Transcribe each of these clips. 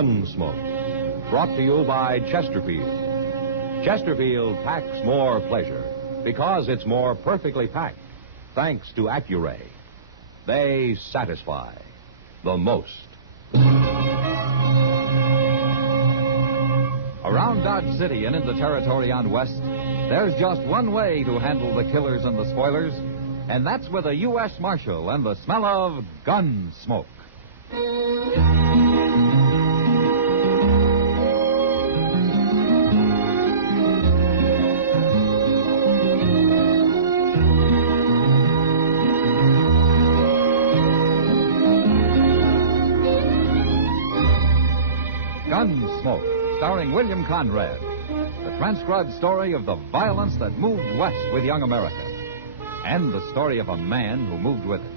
Gunsmoke, brought to you by Chesterfield. Chesterfield packs more pleasure because it's more perfectly packed, thanks to Accuray. They satisfy the most. Around Dodge City and in the territory on West, there's just one way to handle the killers and the spoilers, and that's with a U.S. Marshal and the smell of Gunsmoke. Gunsmoke, starring William Conrad. The transcribed story of the violence that moved west with young America. And the story of a man who moved with it.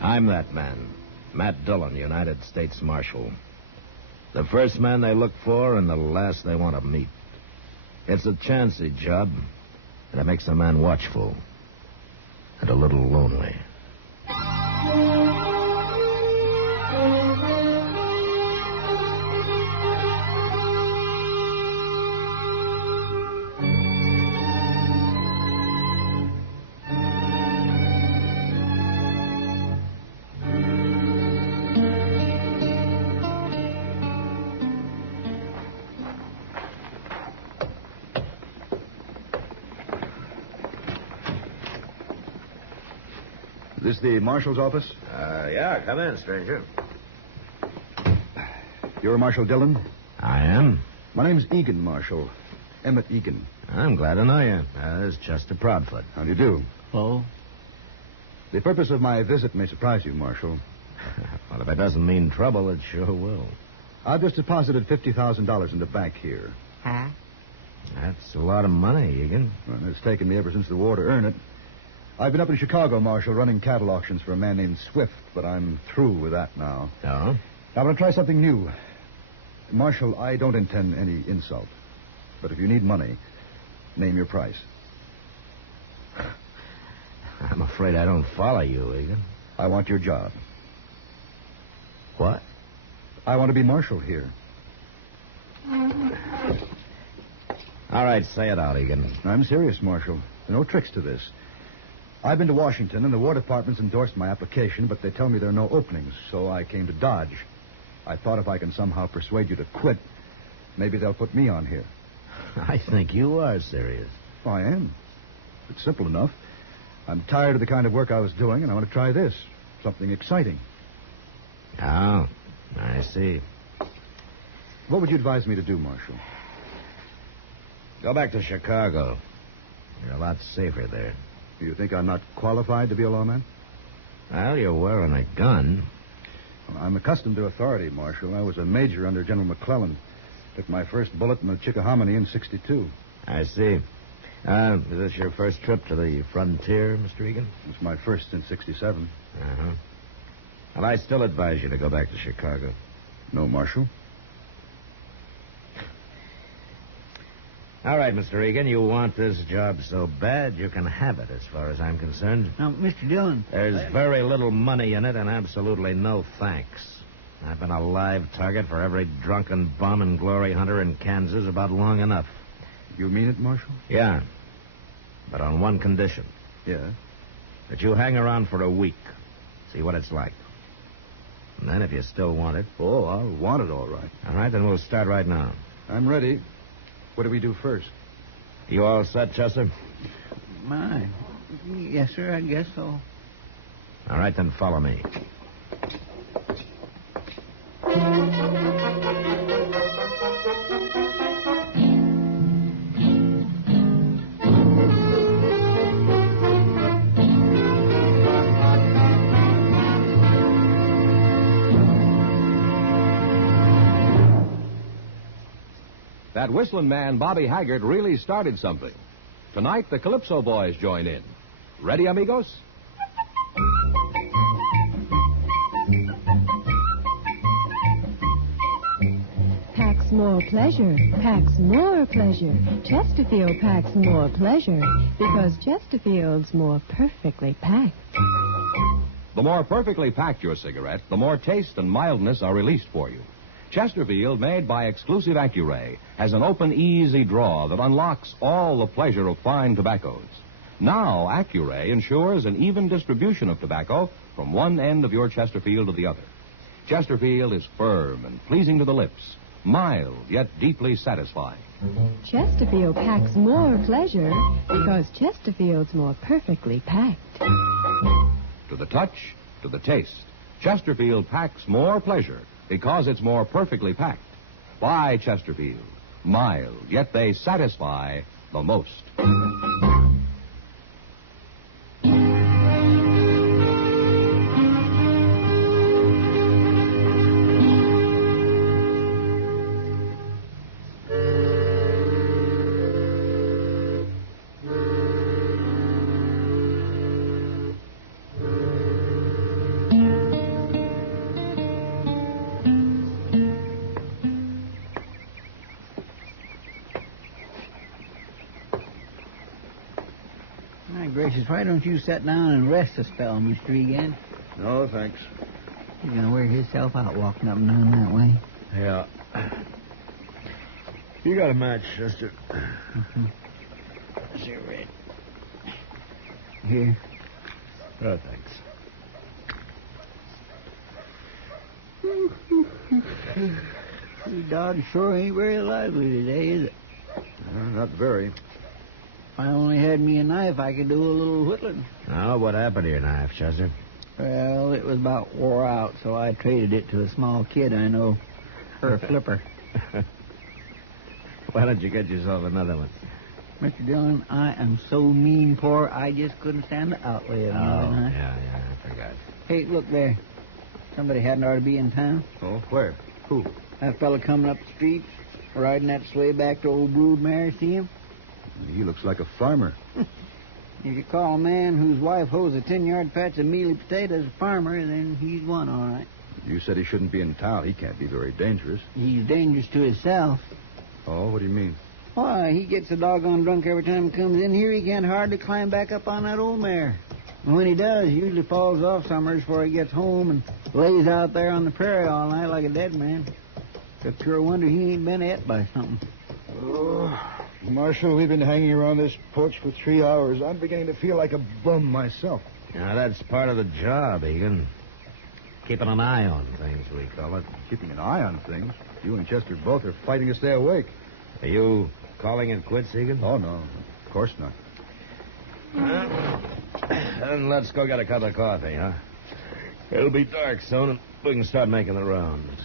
I'm that man, Matt Dillon, United States Marshal. The first man they look for and the last they want to meet. It's a chancy job, and it makes a man watchful and a little lonely. Is this the marshal's office? Yeah, come in, stranger. You're Marshal Dillon? I am. My name's Egan, Marshal. Emmett Egan. I'm glad to know you. This is Chester Proudfoot. How do you do? Oh? The purpose of my visit may surprise you, Marshal. Well, if it doesn't mean trouble, it sure will. I've just deposited $50,000 in the bank here. Huh? That's a lot of money, Egan. Well, it's taken me ever since the war to earn it. I've been up in Chicago, Marshal, running cattle auctions for a man named Swift, but I'm through with that now. Oh? I want to try something new. Marshal, I don't intend any insult. But if you need money, name your price. I'm afraid I don't follow you, Egan. I want your job. What? I want to be Marshal here. All right, say it out, Egan. I'm serious, Marshal. There are no tricks to this. I've been to Washington, and the War Department's endorsed my application, but they tell me there are no openings, so I came to Dodge. I thought if I can somehow persuade you to quit, maybe they'll put me on here. I think you are serious. Oh, I am. It's simple enough. I'm tired of the kind of work I was doing, and I want to try this. Something exciting. Oh, I see. What would you advise me to do, Marshal? Go back to Chicago. You're a lot safer there. Do you think I'm not qualified to be a lawman? Well, you're wearing a gun. Well, I'm accustomed to authority, Marshal. I was a major under General McClellan. Took my first bullet in the Chickahominy in '62. I see. Is this your first trip to the frontier, Mr. Egan? It's my first since '67. Uh-huh. Well, I still advise you to go back to Chicago. No, Marshal? All right, Mr. Egan, you want this job so bad you can have it as far as I'm concerned. Now, Mr. Dillon... There's very little money in it and absolutely no thanks. I've been a live target for every drunken bum and glory hunter in Kansas about long enough. You mean it, Marshal? Yeah, but on one condition. Yeah? That you hang around for a week, see what it's like. And then if you still want it... Oh, I'll want it all right. All right, then we'll start right now. I'm ready. What do we do first? You all set, Chester? My. Yes, sir, I guess so. All right, then follow me. That whistling man, Bobby Haggart, really started something. Tonight, the Calypso Boys join in. Ready, amigos? Packs more pleasure, packs more pleasure. Chesterfield packs more pleasure because Chesterfield's more perfectly packed. The more perfectly packed your cigarette, the more taste and mildness are released for you. Chesterfield, made by exclusive Accuray, has an open, easy draw that unlocks all the pleasure of fine tobaccos. Now, Accuray ensures an even distribution of tobacco from one end of your Chesterfield to the other. Chesterfield is firm and pleasing to the lips, mild yet deeply satisfying. Chesterfield packs more pleasure because Chesterfield's more perfectly packed. To the touch, to the taste, Chesterfield packs more pleasure because it's more perfectly packed. Buy Chesterfield. Mild, yet they satisfy the most. My gracious, why don't you sit down and rest a spell, Mr. Egan? No, thanks. He's going to wear himself out walking up and down that way. Yeah. You got a match, Chester. Cigarette. Here. Oh, thanks. You dog sure ain't very lively today, is it? Not very. If I only had me a knife, I could do a little whittling. Now, what happened to your knife, Chester? Well, it was about wore out, so I traded it to a small kid I know for a flipper. Why don't you get yourself another one? Mr. Dillon, I am so mean poor, I just couldn't stand the outlay of another knife. Yeah, I forgot. Hey, look there. Somebody hadn't ought to be in town. Oh, where? Who? That fella coming up the street, riding that sleigh back to old Broodmare, see him? He looks like a farmer. If you call a man whose wife hoes a 10-yard patch of mealy potatoes a farmer, then he's one, all right. You said he shouldn't be in town. He can't be very dangerous. He's dangerous to himself. Oh, what do you mean? Why, he gets a doggone drunk every time he comes in here. He can't hardly climb back up on that old mare. And when he does, he usually falls off summers before he gets home and lays out there on the prairie all night like a dead man. It's a pure wonder he ain't been ate by something. Oh, Marshal, we've been hanging around this porch for 3 hours. I'm beginning to feel like a bum myself. Now, that's part of the job, Egan. Keeping an eye on things, we call it. Keeping an eye on things. You and Chester both are fighting to stay awake. Are you calling it quits, Egan? Oh, no. Of course not. Then let's go get a cup of coffee, huh? It'll be dark soon, and we can start making the rounds.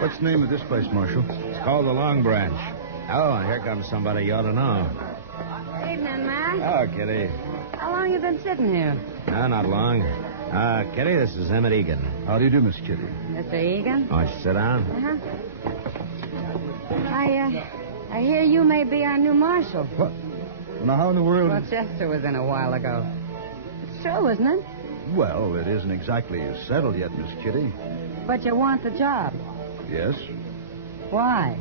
What's the name of this place, Marshal? It's called the Long Branch. Oh, and here comes somebody you ought to know. Evening, Matt. Oh, Kitty. How long you been sitting here? No, not long. Kitty, this is Emmett Egan. How do you do, Miss Kitty? Mr. Egan? Why don't you sit down? I hear you may be our new marshal. What? Now, how in the world... Well, Chester was in a while ago. It's true, isn't it? Well, it isn't exactly settled yet, Miss Kitty. But you want the job. Yes? Why?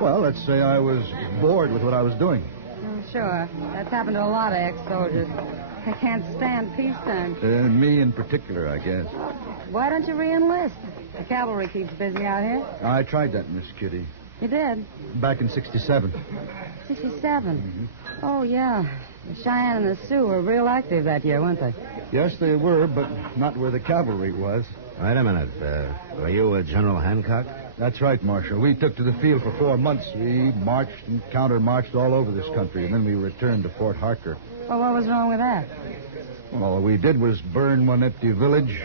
Well, let's say I was bored with what I was doing. Sure. That's happened to a lot of ex-soldiers. They can't stand peace terms. Me in particular, I guess. Why don't you re-enlist? The cavalry keeps busy out here. I tried that, Miss Kitty. You did? Back in 67. 67? Mm-hmm. Oh, yeah. The Cheyenne and the Sioux were real active that year, weren't they? Yes, they were, but not where the cavalry was. Wait a minute. Were you with General Hancock? That's right, Marshal. We took to the field for 4 months. We marched and counter-marched all over this country, and then we returned to Fort Harker. Well, what was wrong with that? Well, all we did was burn one empty village,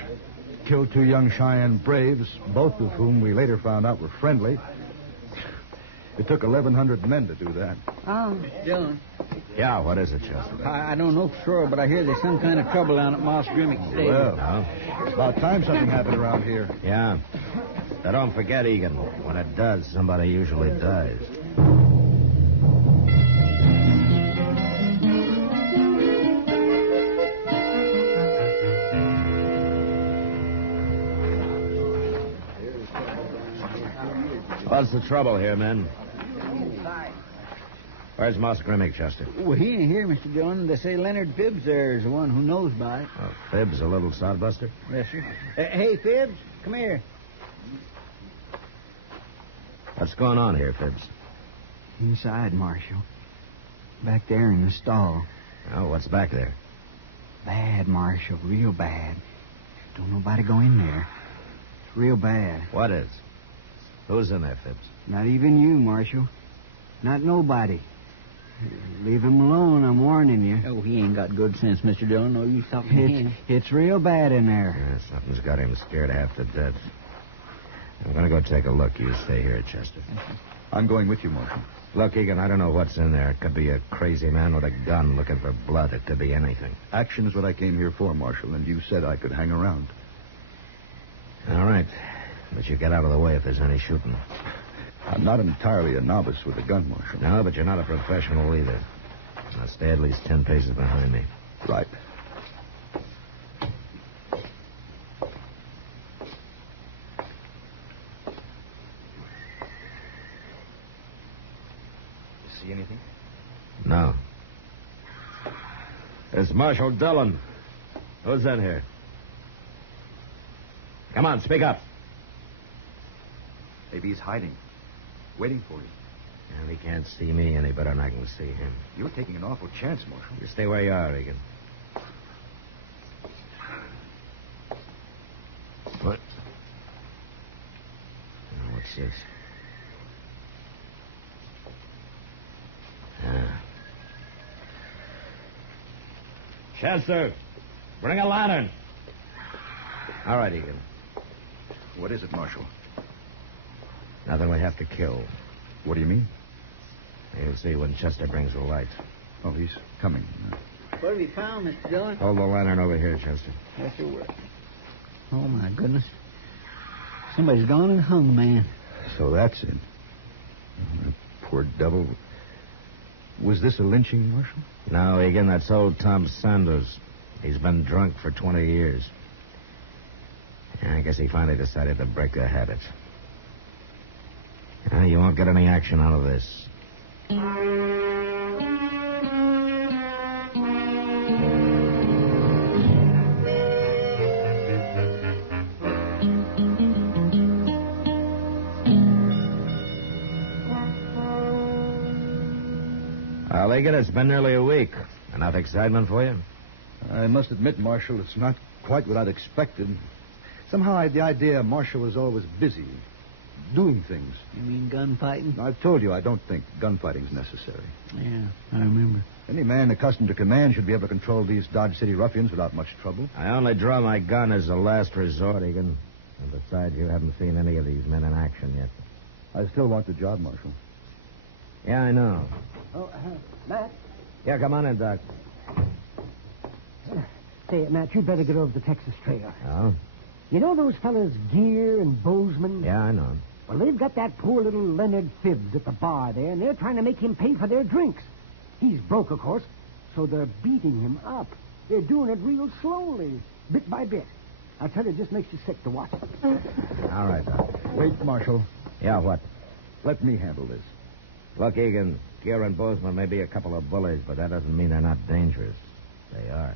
kill 2 young Cheyenne braves, both of whom we later found out were friendly. It took 1,100 men to do that. Oh. Dillon, Yeah, what is it, Chester? I don't know for sure, but I hear there's some kind of trouble down at Moss Grimmick Stable. Well, No? it's about time something happened around here. Yeah. Now, don't forget, Egan. When it does, somebody usually dies. What's the trouble here, men? Where's Moss Grimmick, Chester? Well, he ain't here, Mr. Dillon. They say Leonard Phibbs there is the one who knows about it. Oh, Phibbs, a little sodbuster? Yes, sir. Hey, Phibbs, come here. What's going on here, Phibbs? Inside, Marshal. Back there in the stall. Oh, what's back there? Bad, Marshal, real bad. Don't nobody go in there. It's real bad. What is? Who's in there, Phibbs? Not even you, Marshal. Not nobody. Leave him alone, I'm warning you. Oh, he ain't got good sense, Mr. Dillon. No use talking to him. It's real bad in there. Yeah, something's got him scared half to death. I'm going to go take a look. You stay here, Chester. I'm going with you, Marshal. Look, Egan, I don't know what's in there. It could be a crazy man with a gun looking for blood. It could be anything. Action is what I came here for, Marshal, and you said I could hang around. All right. But you get out of the way if there's any shooting. I'm not entirely a novice with a gun, Marshal. No, but you're not a professional either. Now stay at least 10 paces behind me. Right. See anything? No. It's Marshal Dillon. Who's in here? Come on, speak up. Maybe he's hiding. Waiting for you. And he can't see me any better than I can see him. You're taking an awful chance, Marshal. You stay where you are, Egan. What? Now, what's this? Chester, bring a lantern. All right, Egan. What is it, Marshal? Nothing we have to kill. What do you mean? You'll see when Chester brings the light. Oh, he's coming. What have you found, Mr. Dillon? Hold the lantern over here, Chester. Yes, sir. Oh, my goodness. Somebody's gone and hung the man. So that's it. Oh, that poor devil. Was this a lynching, Marshal? No, Egan, that's old Tom Sanders. He's been drunk for 20 years. I guess he finally decided to break the habit. You won't get any action out of this. Well, Egan, it's been nearly a week. Enough excitement for you? I must admit, Marshal, it's not quite what I'd expected. Somehow the idea Marshal was always busy, doing things. You mean gunfighting? I've told you I don't think gunfighting's necessary. Yeah, I remember. Any man accustomed to command should be able to control these Dodge City ruffians without much trouble. I only draw my gun as a last resort, Egan. And besides, you haven't seen any of these men in action yet. I still want the job, Marshal. Yeah, I know. Oh, Matt? Yeah, come on in, Doc. Say, Matt, you'd better get over the Texas Trail. Oh? You know those fellas Gear and Bozeman? Yeah, I know. Well, they've got that poor little Leonard Phibbs at the bar there, and they're trying to make him pay for their drinks. He's broke, of course, so they're beating him up. They're doing it real slowly, bit by bit. I tell you, it just makes you sick to watch it. All right, Doc. Wait, Marshal. Yeah, what? Let me handle this. Look, Egan, Gear and Bozeman may be a couple of bullies, but that doesn't mean they're not dangerous. They are.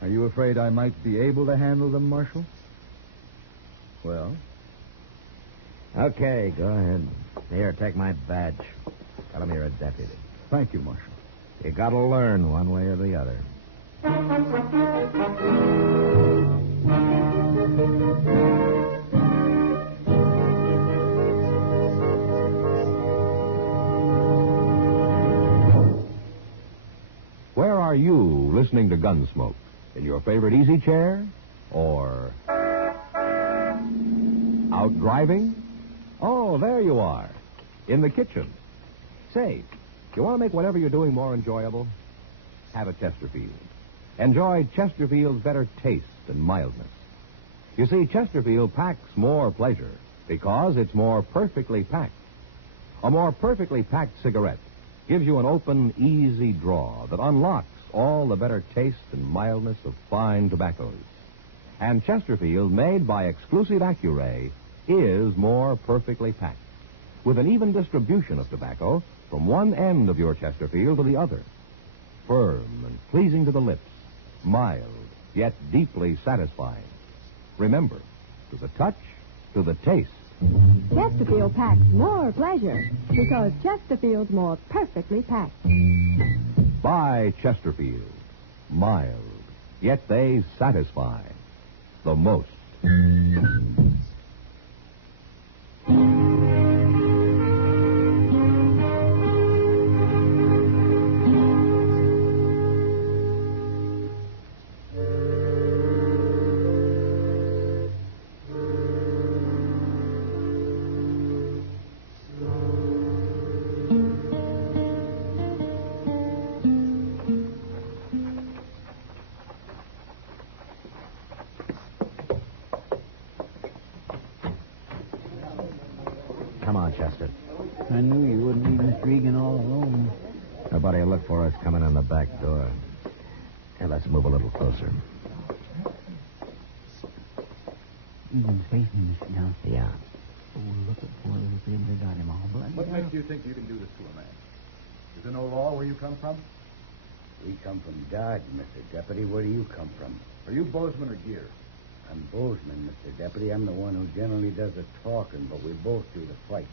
Are you afraid I might be able to handle them, Marshal? Well? Okay, go ahead. Here, take my badge. Tell them you're a deputy. Thank you, Marshal. You gotta learn one way or the other. Where are you listening to Gunsmoke? In your favorite easy chair? Or out driving? Oh, there you are. In the kitchen. Say, you want to make whatever you're doing more enjoyable? Have a Chesterfield. Enjoy Chesterfield's better taste and mildness. You see, Chesterfield packs more pleasure because it's more perfectly packed. A more perfectly packed cigarette gives you an open, easy draw that unlocks all the better taste and mildness of fine tobaccos. And Chesterfield, made by exclusive Accuray, is more perfectly packed. with an even distribution of tobacco from one end of your Chesterfield to the other. Firm and pleasing to the lips, mild, yet deeply satisfying. Remember, to the touch, to the taste. Chesterfield packs more pleasure because Chesterfield's more perfectly packed. Buy Chesterfield. Mild, yet they satisfy the most. Come on, Chester. I knew you wouldn't leave Mr. Egan all alone. Nobody will look for us coming in the back door. And let's move a little closer. Egan's facing Mr. Dillon. Yeah. Oh, look at poor little thing. They got him all bloody. What makes you think you can do this to a man? Is there no law where you come from? We come from Dodge, Mr. Deputy. Where do you come from? Are you Bozeman or Gear? I'm Bozeman, Mr. Deputy. I'm the one who generally does the talking, but we both do the fighting.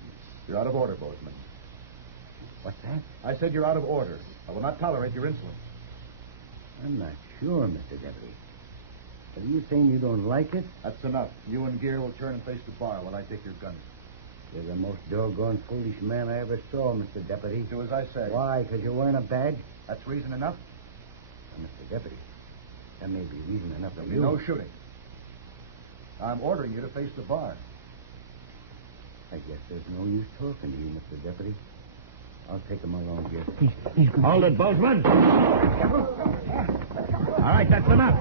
You're out of order, Bozeman. What's that? I said you're out of order. I will not tolerate your insolence. I'm not sure, Mr. Deputy. Are you saying you don't like it? That's enough. You and Gear will turn and face the bar while I take your guns. You're the most doggone foolish man I ever saw, Mr. Deputy. Do as I say. Why? Because you're wearing a badge? That's reason enough? Now, Mr. Deputy, that may be reason enough for There'll be you. no shooting. I'm ordering you to face the bar. I guess there's no use talking to you, Mr. Deputy. I'll take him along here. He's going. Hold it, Bozeman. All right, that's enough.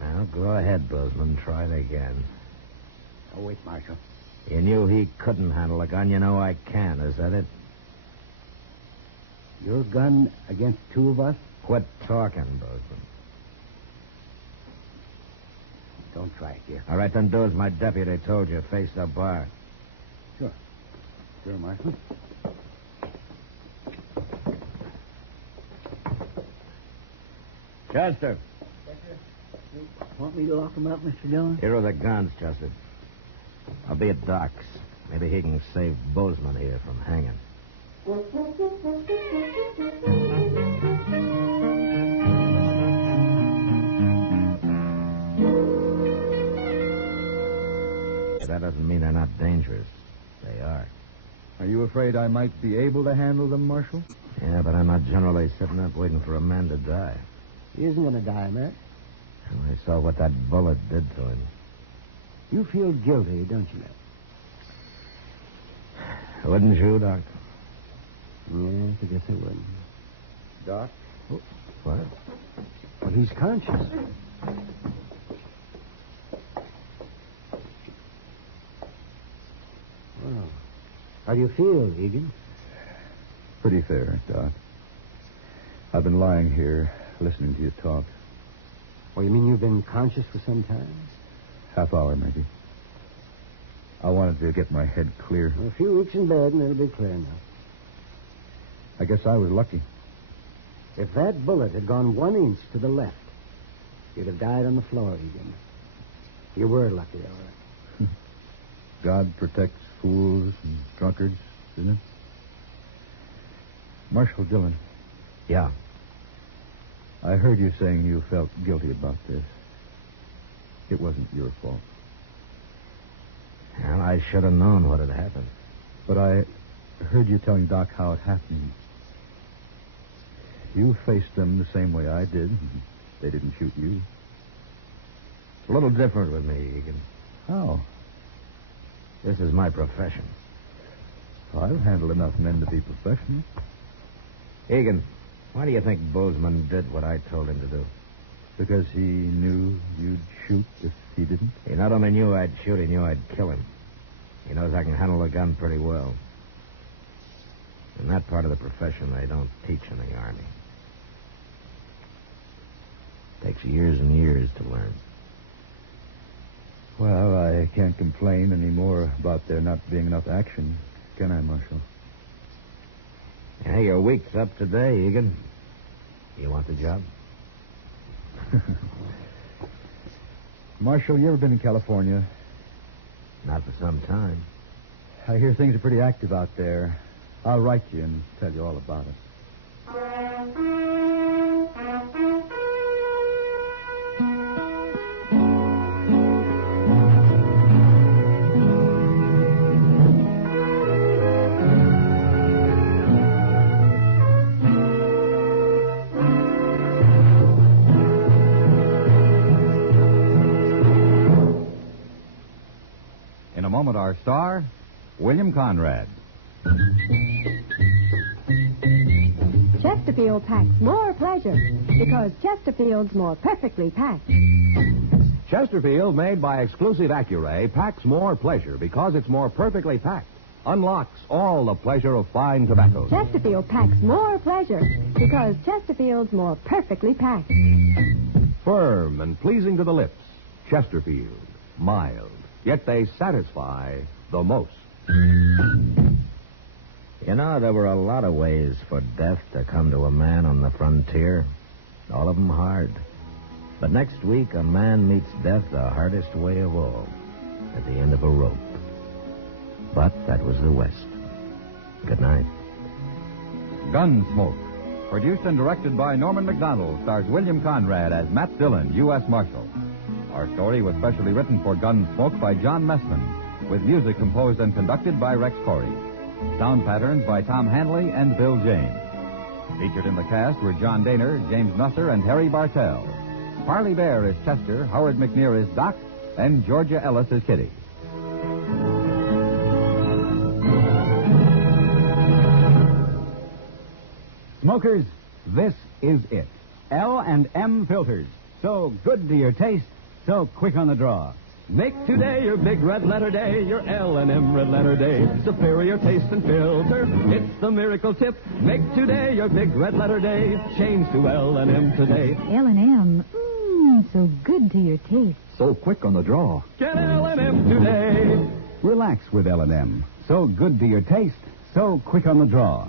Well, go ahead, Bozeman. Try it again. Oh, wait, Marshal. You knew he couldn't handle a gun. You know I can. Is that it? Your gun against two of us? Quit talking, Bozeman. Don't try it, dear. All right, then do as my deputy told you. Face the bar. Sure. Sure, Marshal. Chester, Want me to lock him up, Mr. Dillon? here are the guns, Chester. I'll be at Doc's. Maybe he can save Bozeman here from hanging. That doesn't mean they're not dangerous. They are. Are you afraid I might be able to handle them, Marshal? Yeah, but I'm not generally sitting up waiting for a man to die. He isn't going to die, Matt. And I saw what that bullet did to him. You feel guilty, don't you, Matt? Wouldn't you, Doc? Yes, I guess I would. Doc? Oh, What? well, he's conscious. Well, how do you feel, Egan? Pretty fair, Doc. I've been lying here, listening to you talk. Oh, you mean you've been conscious for some time? Half hour, maybe. I wanted to get my head clear. Well, a few weeks in bed and it'll be clear enough. I guess I was lucky. If that bullet had gone 1 inch to the left, you'd have died on the floor, Egan. You were lucky, all right. God protects fools and drunkards, isn't it? Marshal Dillon, Yeah. I heard you saying you felt guilty about this. It wasn't your fault. Well, I should have known what had happened. But I heard you telling Doc how it happened. You faced them the same way I did. They didn't shoot you. It's a little different with me, Egan. How? This is my profession. I've handled enough men to be professional. Egan, why do you think Bozeman did what I told him to do? Because he knew you'd shoot if he didn't? He not only knew I'd shoot, he knew I'd kill him. He knows I can handle a gun pretty well. In that part of the profession, they don't teach in the Army. Takes years and years to learn. Well, I can't complain anymore about there not being enough action, can I, Marshal? Yeah, your week's up today, Egan. You want the job? Marshal, you ever been in California? Not for some time. I hear things are pretty active out there. I'll write you and tell you all about it. In a moment, our star, William Conrad. Chesterfield packs more pleasure because Chesterfield's more perfectly packed. Chesterfield, made by exclusive Accuray, packs more pleasure because it's more perfectly packed. Unlocks all the pleasure of fine tobacco. Chesterfield packs more pleasure because Chesterfield's more perfectly packed. Firm and pleasing to the lips. Chesterfield. Mild. Yet they satisfy the most. You know, there were a lot of ways for death to come to a man on the frontier. All of them hard. But next week, a man meets death the hardest way of all. At the end of a rope. But that was the West. Good night. Gunsmoke. Produced and directed by Norman Macdonnell, stars William Conrad as Matt Dillon, U.S. Marshal. Our story was specially written for Gunsmoke by John Meston, with music composed and conducted by Rex Corey. Sound patterns by Tom Hanley and Bill James. Featured in the cast were John Daner, James Nusser, and Harry Bartell. Parley Bear is Chester, Howard McNear is Doc, and Georgia Ellis is Kitty. Smokers, this is it. L&M filters. So good to your taste, so quick on the draw. Make today your big red letter day, your L&M red letter day. Superior taste and filter, it's the miracle tip. Make today your big red letter day. Change to L&M today. L&M, so good to your taste. So quick on the draw. Get L&M today. Relax with L&M. So good to your taste, so quick on the draw.